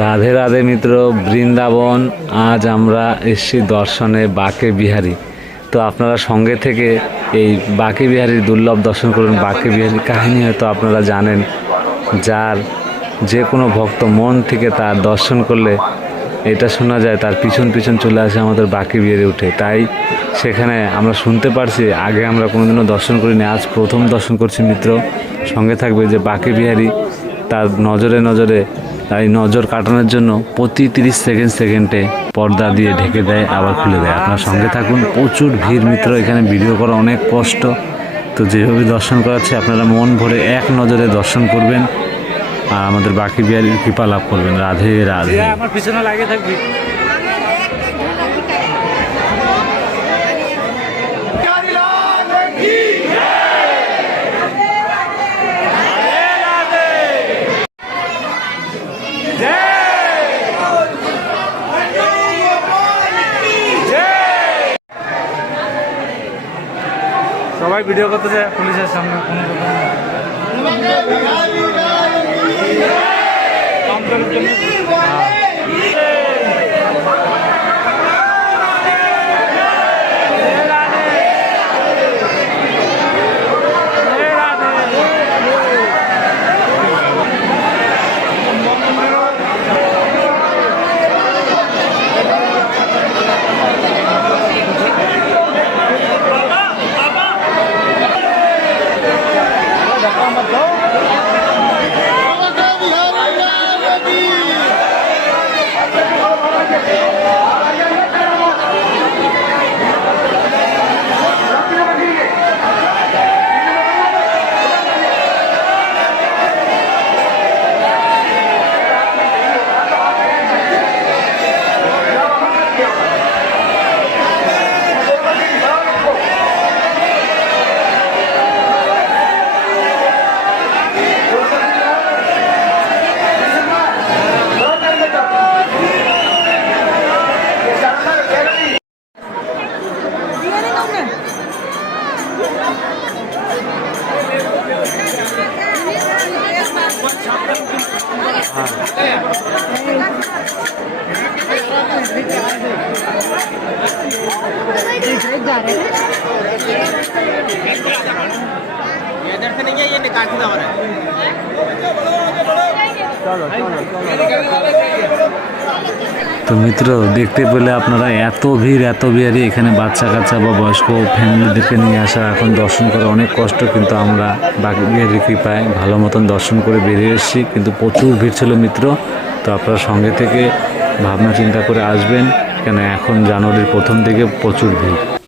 রাধে রাধে মিত্র, বৃন্দাবন আজ আমরা এসেছি দর্শনে বাঁকে বিহারী। তো আপনারা সঙ্গে থেকে এই বাঁকে বিহারীর দুর্লভ দর্শন করুন। বাঁকে বিহারীর কাহিনী হয়তো আপনারা জানেন, যার যে কোনো ভক্ত মন থেকে তার দর্শন করলে এটা শোনা যায় তার পিছন পিছন চলে আসে আমাদের বাঁকে বিহারী উঠে। তাই সেখানে আমরা শুনতে পারছি, আগে আমরা কোনোদিনও দর্শন করিনি, আজ প্রথম দর্শন করছি মিত্র। সঙ্গে থাকবে যে বাঁকে বিহারী তার নজরে নজরে তাই নজর কাটানোর জন্য প্রতি 30 সেকেন্ডে পর্দা দিয়ে ঢেকে দেয়, আবার খুলে দেয়। আপনার সঙ্গে থাকুন। প্রচুর ভিড় মিত্র, এখানে ভিডিও করা অনেক কষ্ট। তো যেভাবে দর্শন করাচ্ছে আপনারা মন ভরে এক নজরে দর্শন করবেন আর আমাদের বাঁকে বিহারীর কৃপা লাভ করবেন। রাধে রাধে। আমার পিছনে লাগে থাকবি। সবাই ভিডিও করতেছে পুলিশের সামনে, কোনো কথা নেই। তো মিত্র, দেখতে পেলে আপনারা এত ভিড়, এত বিহারি, এখানে বাচ্চা কাচ্চা বা বয়স্ক ফ্যামিলিদেরকে নিয়ে আসা এখন দর্শন করা অনেক কষ্ট, কিন্তু আমরা বাঁকে বিহারীর কৃপায় ভালো মতন দর্শন করে বেরিয়ে এসেছি। কিন্তু প্রচুর ভিড় ছিল মিত্র। তো আপনারা সঙ্গে থেকে ভাবনা চিন্তা করে আসবেন, কেন এখন জানুয়ারির প্রথম দিকে প্রচুর ভিড়।